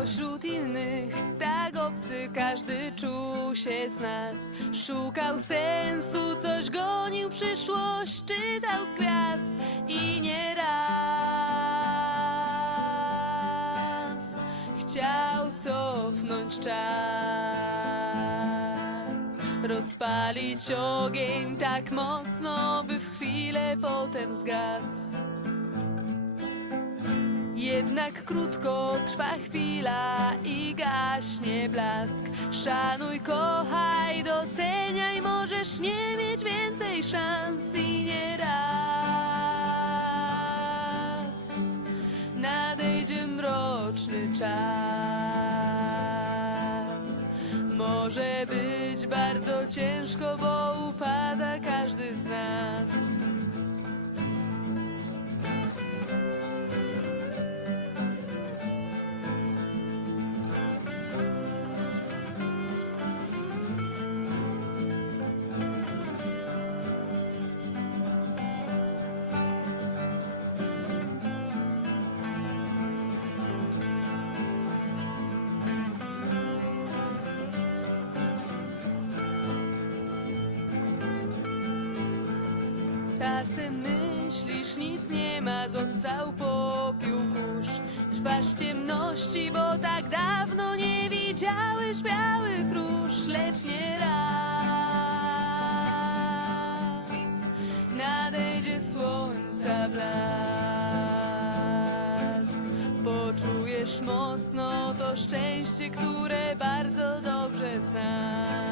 Pośród innych, tak obcy, każdy czuł się z nas. Szukał sensu, coś gonił przyszłość, czytał z gwiazd i nie raz chciał cofnąć czas. Rozpalić ogień tak mocno, by w chwilę potem zgasł. Jednak krótko trwa chwila i gaśnie blask. Szanuj, kochaj, doceniaj, możesz nie mieć więcej szans i nie raz nadejdzie mroczny czas. Może być bardzo ciężko, bo upada Czasem myślisz, nic nie ma, został popiół kurz. Trwasz w ciemności, bo tak dawno nie widziałeś białych róż, lecz nie raz nadejdzie słońca blask. Poczujesz mocno to szczęście, które bardzo dobrze znasz.